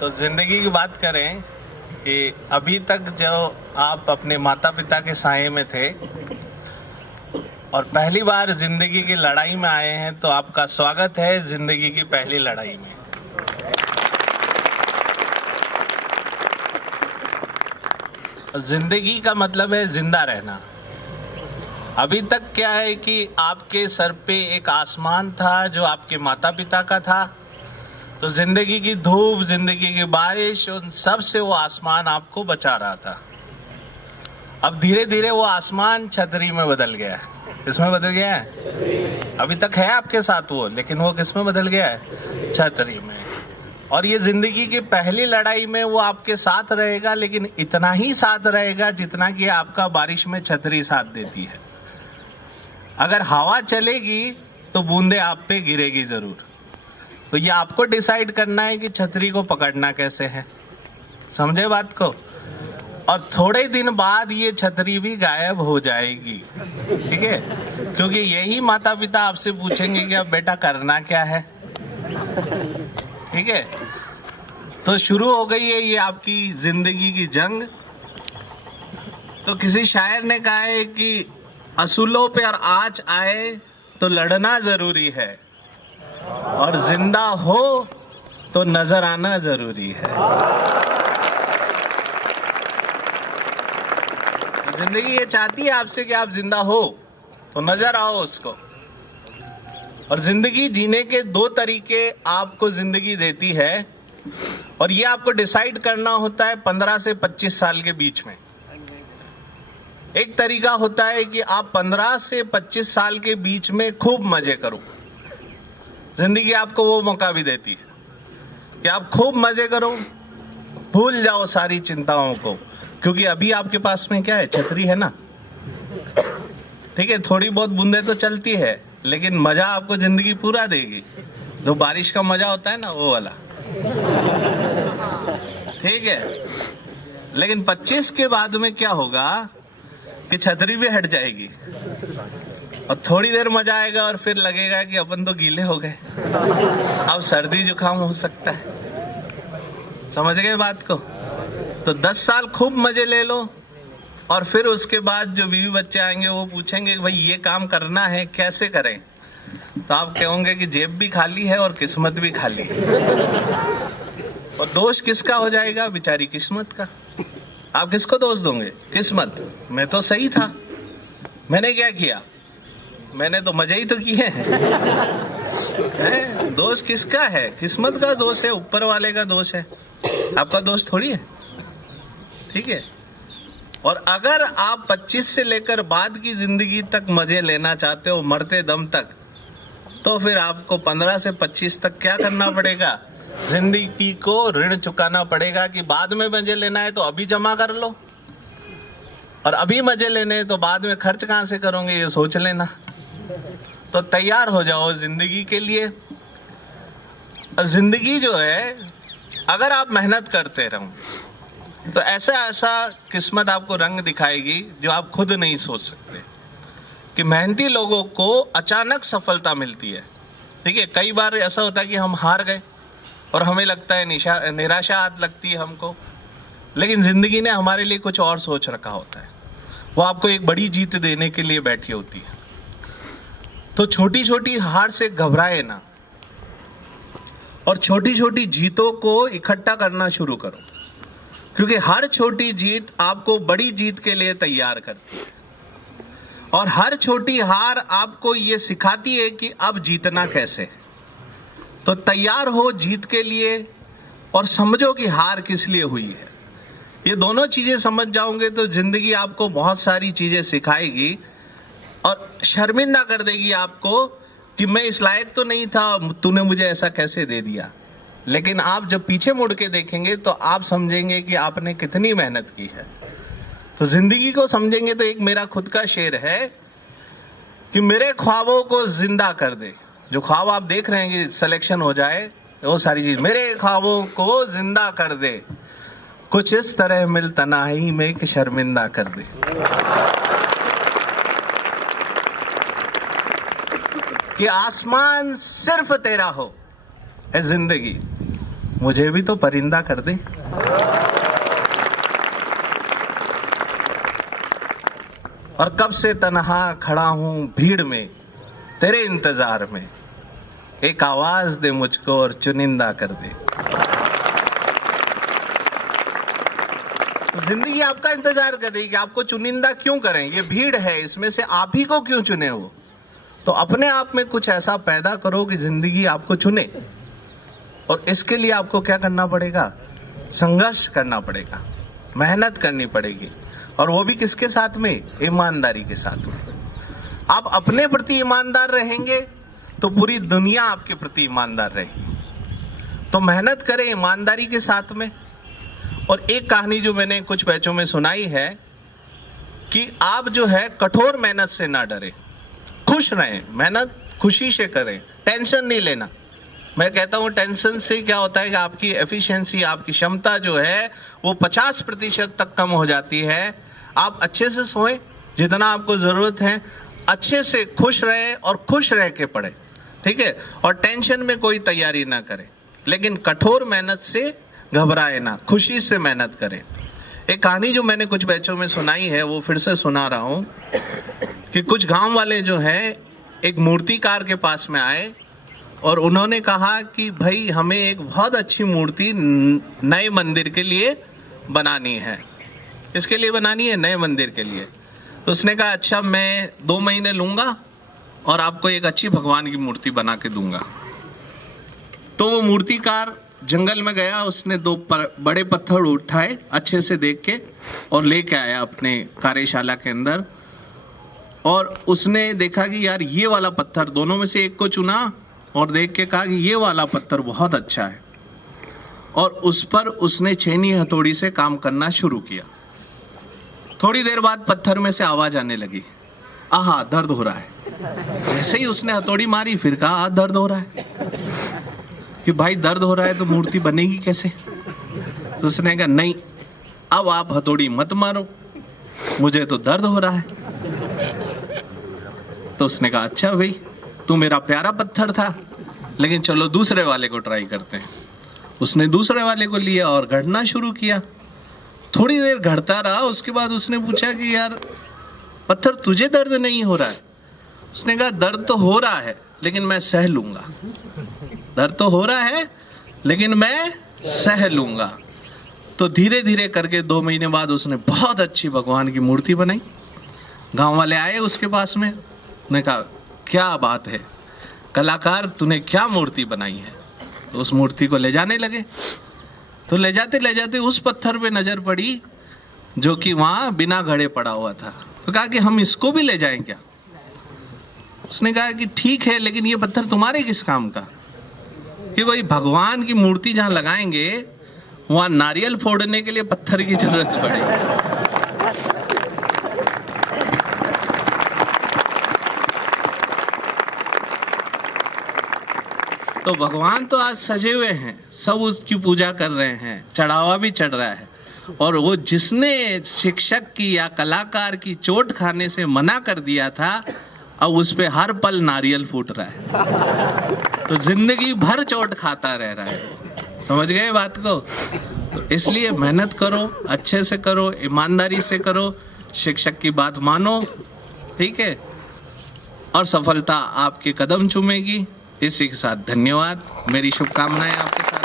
तो जिंदगी की बात करें कि अभी तक जो आप अपने माता पिता के साये में थे और पहली बार जिंदगी की लड़ाई में आए हैं, तो आपका स्वागत है जिंदगी की पहली लड़ाई में। जिंदगी का मतलब है जिंदा रहना। अभी तक क्या है कि आपके सर पे एक आसमान था जो आपके माता पिता का था, तो जिंदगी की धूप, जिंदगी की बारिश, उन सब से वो आसमान आपको बचा रहा था। अब धीरे धीरे वो आसमान छतरी में बदल गया है। किसमें बदल गया है? अभी तक है आपके साथ वो, लेकिन वो किसमें बदल गया है? छतरी में। और ये जिंदगी की पहली लड़ाई में वो आपके साथ रहेगा, लेकिन इतना ही साथ रहेगा जितना कि आपका बारिश में छतरी साथ देती है। अगर हवा चलेगी तो बूंदे आप पे गिरेगी जरूर। तो ये आपको डिसाइड करना है कि छतरी को पकड़ना कैसे है। समझे बात को? और थोड़े दिन बाद ये छतरी भी गायब हो जाएगी, ठीक है? क्योंकि यही माता पिता आपसे पूछेंगे कि अब बेटा करना क्या है, ठीक है? तो शुरू हो गई है ये आपकी जिंदगी की जंग। तो किसी शायर ने कहा है कि असूलों पे और आँच आए तो लड़ना जरूरी है, और जिंदा हो तो नजर आना जरूरी है। जिंदगी ये चाहती है आपसे कि आप जिंदा हो तो नजर आओ उसको। और जिंदगी जीने के दो तरीके आपको जिंदगी देती है, और ये आपको डिसाइड करना होता है 15 से 25 साल के बीच में। एक तरीका होता है कि आप 15 से 25 साल के बीच में खूब मजे करो। जिंदगी आपको वो मौका भी देती है कि आप खूब मजे करो, भूल जाओ सारी चिंताओं को, क्योंकि अभी आपके पास में क्या है? छतरी है ना, ठीक है? थोड़ी बहुत बूंदे तो चलती है, लेकिन मजा आपको जिंदगी पूरा देगी। जो बारिश का मजा होता है ना, वो वाला, ठीक है? लेकिन 25 के बाद में क्या होगा कि छतरी भी हट जाएगी और थोड़ी देर मजा आएगा, और फिर लगेगा कि अपन तो गीले हो गए, अब सर्दी जुकाम हो सकता है। समझ गए बात को? तो 10 साल खूब मजे ले लो, और फिर उसके बाद जो बीवी बच्चे आएंगे वो पूछेंगे कि भाई ये काम करना है, कैसे करें? तो आप कहोगे कि जेब भी खाली है और किस्मत भी खाली है। और दोष किसका हो जाएगा? बेचारी किस्मत का। आप किसको दोष दोगे? किस्मत। मैं तो सही था, मैंने क्या किया? मैंने तो मजे ही तो किए हैं। दोष किसका है? किस्मत का दोष है, ऊपर वाले का दोष है, आपका दोष थोड़ी है, ठीक है? और अगर आप 25 से लेकर बाद की जिंदगी तक मजे लेना चाहते हो, मरते दम तक, तो फिर आपको 15 से 25 तक क्या करना पड़ेगा? जिंदगी को ऋण चुकाना पड़ेगा कि बाद में मजे लेना है तो अभी जमा कर लो, और अभी मजे लेने हैं तो बाद में खर्च कहां से करोगे ये सोच लेना। तो तैयार हो जाओ जिंदगी के लिए। और जिंदगी जो है, अगर आप मेहनत करते रहो तो ऐसा ऐसा किस्मत आपको रंग दिखाएगी जो आप खुद नहीं सोच सकते। कि मेहनती लोगों को अचानक सफलता मिलती है, ठीक है? कई बार ऐसा होता है कि हम हार गए और हमें लगता है निराशा हाथ लगती है हमको, लेकिन जिंदगी ने हमारे लिए कुछ और सोच रखा होता है। वो आपको एक बड़ी जीत देने के लिए बैठी होती है। तो छोटी छोटी हार से घबराए ना, और छोटी छोटी जीतों को इकट्ठा करना शुरू करो, क्योंकि हर छोटी जीत आपको बड़ी जीत के लिए तैयार करती है। और हर छोटी हार आपको ये सिखाती है कि अब जीतना कैसे। तो तैयार हो जीत के लिए, और समझो कि हार किस लिए हुई है। ये दोनों चीजें समझ जाओगे तो जिंदगी आपको बहुत सारी चीजें सिखाएगी, और शर्मिंदा कर देगी आपको कि मैं इस लायक तो नहीं था, तूने मुझे ऐसा कैसे दे दिया। लेकिन आप जब पीछे मुड़ के देखेंगे तो आप समझेंगे कि आपने कितनी मेहनत की है। तो जिंदगी को समझेंगे तो एक मेरा खुद का शेर है कि मेरे ख्वाबों को जिंदा कर दे। जो ख्वाब आप देख रहे हैं कि सिलेक्शन हो जाए, वो सारी चीज, मेरे ख्वाबों को जिंदा कर दे, कुछ इस तरह मिल तनाही में कि शर्मिंदा कर दे। कि आसमान सिर्फ तेरा हो है जिंदगी, मुझे भी तो परिंदा कर दे। और कब से तन्हा खड़ा हूं भीड़ में तेरे इंतजार में, एक आवाज दे मुझको और चुनिंदा कर दे। जिंदगी आपका इंतजार कर रही है कि आपको चुनिंदा क्यों करें, ये भीड़ है, इसमें से आप ही को क्यों चुने हो। तो अपने आप में कुछ ऐसा पैदा करो कि जिंदगी आपको चुने। और इसके लिए आपको क्या करना पड़ेगा, संघर्ष करना पड़ेगा, मेहनत करनी पड़ेगी। और वो भी किसके साथ में, ईमानदारी के साथ में। आप अपने प्रति ईमानदार रहेंगे तो पूरी दुनिया आपके प्रति ईमानदार रहेगी। तो मेहनत करें ईमानदारी के साथ में। और एक कहानी जो मैंने कुछ बैचों में सुनाई है कि आप जो है कठोर मेहनत से ना डरे, खुश रहें, मेहनत खुशी से करें, टेंशन नहीं लेना। मैं कहता हूँ टेंशन से क्या होता है कि आपकी एफिशिएंसी, आपकी क्षमता जो है वो 50% तक कम हो जाती है। आप अच्छे से सोएं जितना आपको जरूरत है, अच्छे से खुश रहें और खुश रह के पढ़ें, ठीक है। और टेंशन में कोई तैयारी ना करें, लेकिन कठोर मेहनत से घबराए ना, खुशी से मेहनत करें। एक कहानी जो मैंने कुछ बैचों में सुनाई है वो फिर से सुना रहा हूँ कि कुछ गांव वाले जो हैं एक मूर्तिकार के पास में आए और उन्होंने कहा कि भाई हमें एक बहुत अच्छी मूर्ति नए मंदिर के लिए बनानी है। इसके लिए बनानी है, नए मंदिर के लिए। तो उसने कहा अच्छा मैं 2 महीने लूँगा और आपको एक अच्छी भगवान की मूर्ति बना के दूंगा। तो वो मूर्तिकार जंगल में गया, उसने 2 बड़े पत्थर उठाए अच्छे से देख के और लेके आया अपने कार्यशाला के अंदर। और उसने देखा कि यार ये वाला पत्थर, दोनों में से एक को चुना और देख के कहा कि ये वाला पत्थर बहुत अच्छा है। और उस पर उसने छेनी हथौड़ी से काम करना शुरू किया। थोड़ी देर बाद पत्थर में से आवाज आने लगी, आहा दर्द हो रहा है। जैसे ही उसने हथौड़ी मारी फिर कहा दर्द हो रहा है, कि भाई दर्द हो रहा है तो मूर्ति बनेगी कैसे। तो उसने कहा नहीं, अब आप हथौड़ी मत मारो, मुझे तो दर्द हो रहा है। तो उसने कहा अच्छा भाई तू मेरा प्यारा पत्थर था, लेकिन चलो दूसरे वाले को ट्राई करते हैं। उसने दूसरे वाले को लिया और गढ़ना शुरू किया। थोड़ी देर गढ़ता रहा, उसके बाद उसने पूछा कि यार पत्थर तुझे दर्द नहीं हो रहा है। उसने कहा दर्द तो हो रहा है लेकिन मैं सह लूंगा, दर्द तो हो रहा है लेकिन मैं सह लूंगा। तो धीरे धीरे करके 2 महीने बाद उसने बहुत अच्छी भगवान की मूर्ति बनाई। गांव वाले आए उसके पास में, उसने कहा क्या बात है कलाकार, तूने क्या मूर्ति बनाई है। तो उस मूर्ति को ले जाने लगे। तो ले जाते उस पत्थर पे नजर पड़ी जो कि वहां बिना घड़े पड़ा हुआ था। तो कहा कि हम इसको भी ले जाएं क्या। उसने कहा कि ठीक है, लेकिन ये पत्थर तुम्हारे किस काम का, कि कोई भगवान की मूर्ति जहां लगाएंगे वहां नारियल फोड़ने के लिए पत्थर की जरूरत पड़ेगी। तो भगवान तो आज सजे हुए हैं, सब उसकी पूजा कर रहे हैं, चढ़ावा भी चढ़ रहा है। और वो जिसने शिक्षक की या कलाकार की चोट खाने से मना कर दिया था, अब उस पे हर पल नारियल फूट रहा है। तो जिंदगी भर चोट खाता रह रहा है। समझ गए बात को। तो इसलिए मेहनत करो, अच्छे से करो, ईमानदारी से करो, शिक्षक की बात मानो, ठीक है, और सफलता आपके कदम चूमेगी। इसी के साथ धन्यवाद, मेरी शुभकामनाएं आपके साथ।